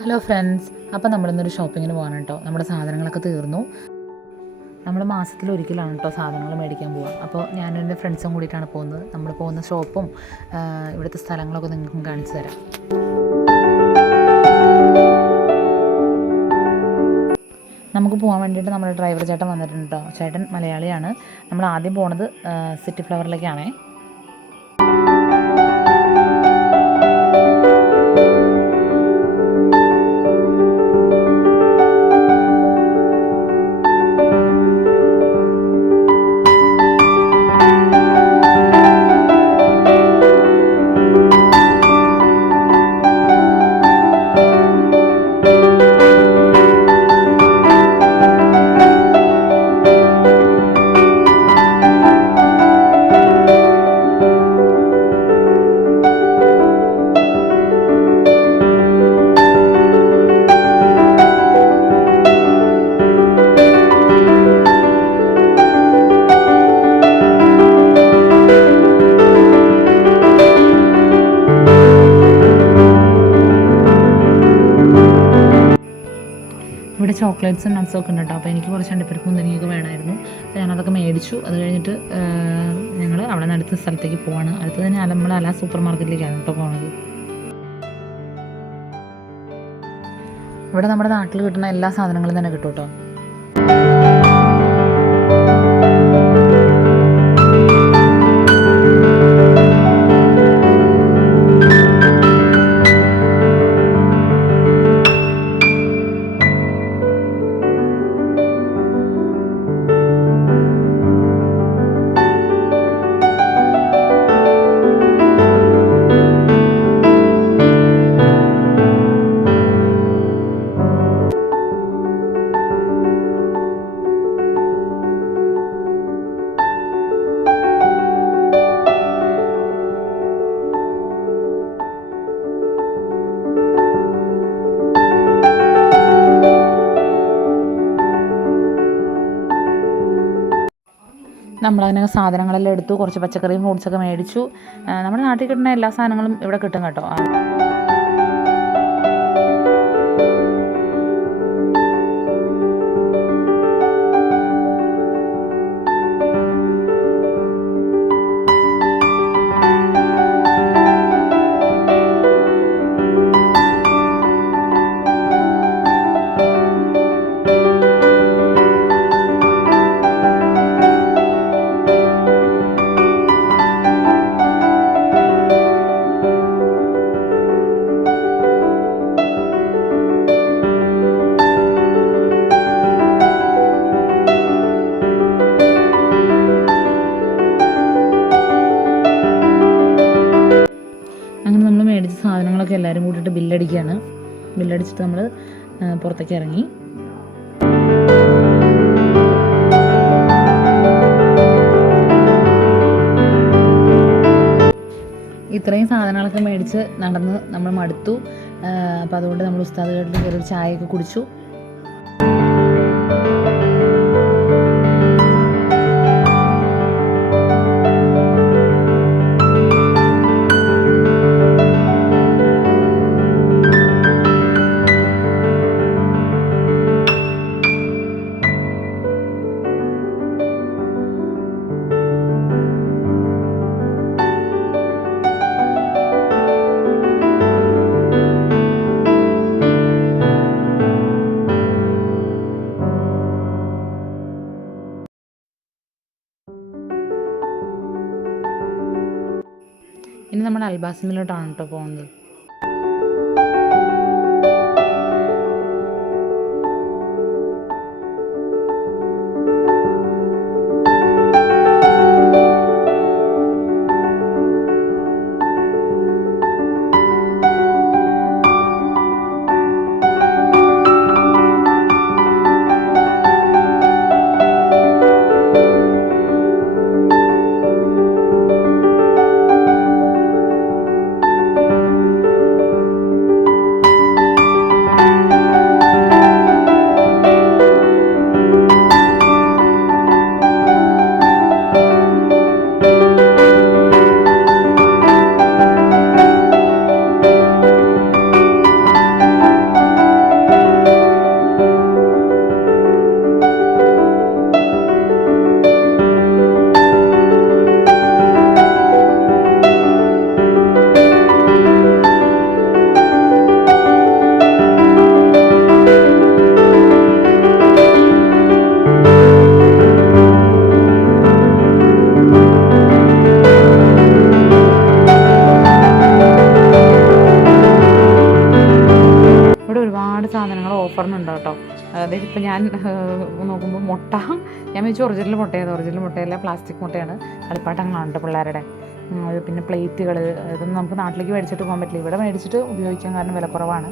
Hello friends, അപ്പോൾ നമ്മളിന്നൊരു ഷോപ്പിങ്ങിന് പോകാൻ കേട്ടോ. നമ്മുടെ സാധനങ്ങളൊക്കെ തീർന്നു. നമ്മൾ മാസത്തിലൊരിക്കലാണ് കേട്ടോ സാധനങ്ങൾ മേടിക്കാൻ പോവുക. അപ്പോൾ ഞാനും എൻ്റെ ഫ്രണ്ട്സും കൂടിയിട്ടാണ് പോകുന്നത്. നമ്മൾ പോകുന്ന ഷോപ്പും ഇവിടുത്തെ സ്ഥലങ്ങളൊക്കെ നിങ്ങൾക്കും കാണിച്ചു തരാം. നമുക്ക് പോകാൻ വേണ്ടിയിട്ട് നമ്മുടെ ഡ്രൈവർ ചേട്ടൻ വന്നിട്ടുണ്ട് കേട്ടോ. ചേട്ടൻ മലയാളിയാണ്. നമ്മൾ ആദ്യം പോണത് സിറ്റി ഫ്ലവറിലേക്കാണേ. ഇവിടെ ചോക്ലേറ്റ്സും നട്ട്സും ഒക്കെ ഉണ്ട് കേട്ടോ. അപ്പോൾ എനിക്ക് കുറച്ച് അണ്ടിപ്പരിപ്പ് മുന്തിരിങ്ങയൊക്കെ വേണമായിരുന്നു. അപ്പോൾ ഞാനതൊക്കെ മേടിച്ചു. അത് കഴിഞ്ഞിട്ട് ഞങ്ങൾ അവിടെ നിന്ന് അടുത്ത സ്ഥലത്തേക്ക് പോവാണ്. അടുത്ത് തന്നെ നമ്മൾ അല സൂപ്പർ മാർക്കറ്റിലേക്കാണ് കേട്ടോ പോണത്. ഇവിടെ നമ്മുടെ നാട്ടിൽ കിട്ടുന്ന എല്ലാ സാധനങ്ങളും തന്നെ കിട്ടും കേട്ടോ. നമ്മളങ്ങനെ സാധനങ്ങളെല്ലാം എടുത്തു. കുറച്ച് പച്ചക്കറിയും ഫ്രൂട്ട്സൊക്കെ മേടിച്ചു. നമ്മുടെ നാട്ടിൽ കിട്ടുന്ന എല്ലാ സാധനങ്ങളും ഇവിടെ കിട്ടും കേട്ടോ. അങ്ങനെ നമ്മൾ മേടിച്ച സാധനങ്ങളൊക്കെ എല്ലാവരും കൂട്ടിയിട്ട് ബില്ലടിക്കുകയാണ്. ബില്ലടിച്ചിട്ട് നമ്മൾ പുറത്തേക്ക് ഇറങ്ങി. ഇത്രയും സാധനങ്ങളൊക്കെ മേടിച്ച് നടന്ന് നമ്മൾ മടുത്തു. അപ്പോൾ അതുകൊണ്ട് നമ്മൾ ഉസ്താദ് വീട്ടിൽ കയറി ഒരു ചായയൊക്കെ കുടിച്ചു. ഇനി നമ്മൾ അൽബാസിമിലോട്ടാണ് കേട്ടോ പോകുന്നത്. ഇവിടെ ഒരുപാട് സാധനങ്ങൾ ഓഫറിനുണ്ട് കേട്ടോ. അതായത് ഇപ്പോൾ ഞാൻ നോക്കുമ്പോൾ മുട്ട, ഞാൻ വെച്ച് ഒറിജിനൽ മുട്ടയാണ്. ഒറിജിനൽ മുട്ടയല്ല, പ്ലാസ്റ്റിക് മുട്ടയാണ്. കളിപ്പാട്ടങ്ങളുണ്ട് പിള്ളേരുടെ. പിന്നെ പ്ലേറ്റുകൾ, ഇതൊന്നും നമുക്ക് നാട്ടിലേക്ക് മേടിച്ചിട്ട് പോകാൻ പറ്റില്ല. ഇവിടെ മേടിച്ചിട്ട് ഉപയോഗിക്കാൻ കാരണം വില കുറവാണ്.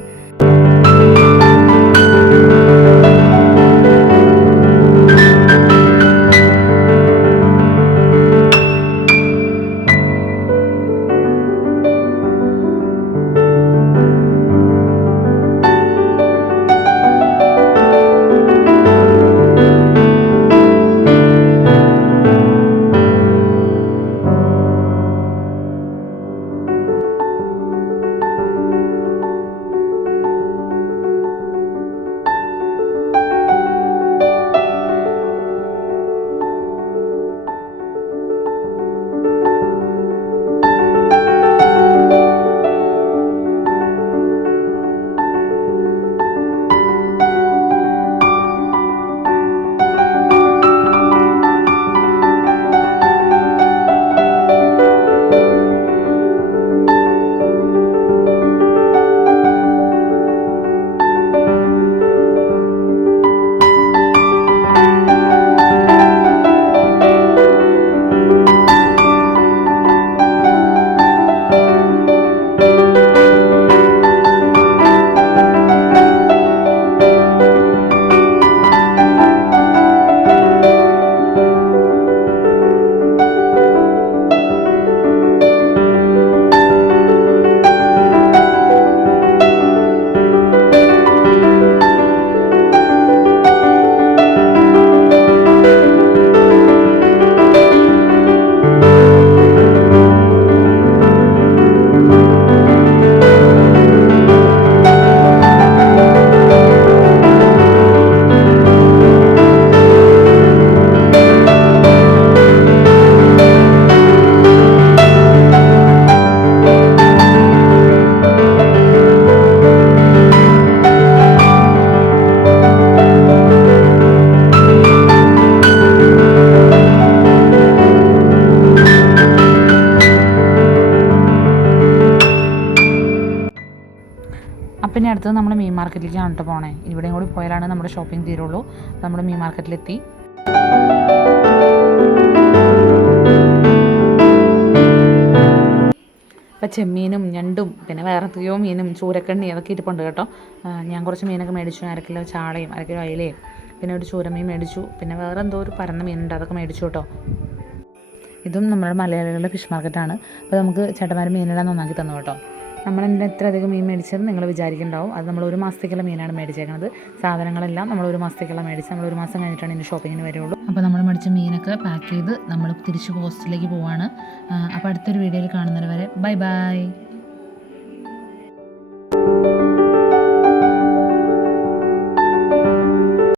അപ്പം ഇനി അടുത്തത് നമ്മൾ മീൻ മാർക്കറ്റിലേക്കാണ് കേട്ടോ പോണേ. ഇവിടെയും കൂടി പോയാലാണ് നമ്മുടെ ഷോപ്പിംഗ് തീരുള്ളൂ. നമ്മൾ മീൻ മാർക്കറ്റിലെത്തി. അപ്പം ചെമ്മീനും ഞണ്ടും പിന്നെ വേറെ എന്തൊക്കെയോ മീനും ചൂരക്കണ്ണി അതൊക്കെ ഇരിപ്പുണ്ട് കേട്ടോ. ഞാൻ കുറച്ച് മീനൊക്കെ മേടിച്ചു. 1/2 കിലോ ചാളയും 1/2 കിലോ അയിലയും പിന്നെ ഒരു ചൂരമീൻ മേടിച്ചു. പിന്നെ വേറെ എന്തോ ഒരു പരന്ന മീനുണ്ട്, അതൊക്കെ മേടിച്ചു കേട്ടോ. ഇതും നമ്മുടെ മലയാളികളുടെ ഫിഷ് മാർക്കറ്റാണ്. അപ്പോൾ നമുക്ക് ചേട്ടന്മാർ മീനെല്ലാം നന്നാക്കി തന്നു കേട്ടോ. നമ്മളെന്താ ഇത്ര അധികം മീൻ മേടിച്ചതെന്ന് നിങ്ങൾ വിചാരിക്കുന്നുണ്ടാവും. അത് നമ്മൾ 1 മാസത്തേക്കുള്ള മീനാണ് മേടിച്ചേക്കുന്നത്. സാധനങ്ങളെല്ലാം നമ്മൾ 1 മാസത്തേക്കുള്ള മേടിച്ച് നമ്മൾ 1 മാസം കഴിഞ്ഞിട്ടാണ് ഇതിൻ്റെ ഷോപ്പിങ്ങിന് വരുള്ളൂ. അപ്പോൾ നമ്മൾ മേടിച്ച മീനൊക്കെ പാക്ക് ചെയ്ത് നമ്മൾ തിരിച്ച് ഹോസ്റ്റലിലേക്ക് പോവാണ്. അപ്പോൾ അടുത്തൊരു വീഡിയോയിൽ കാണുന്നത് വരെ ബൈ ബൈ.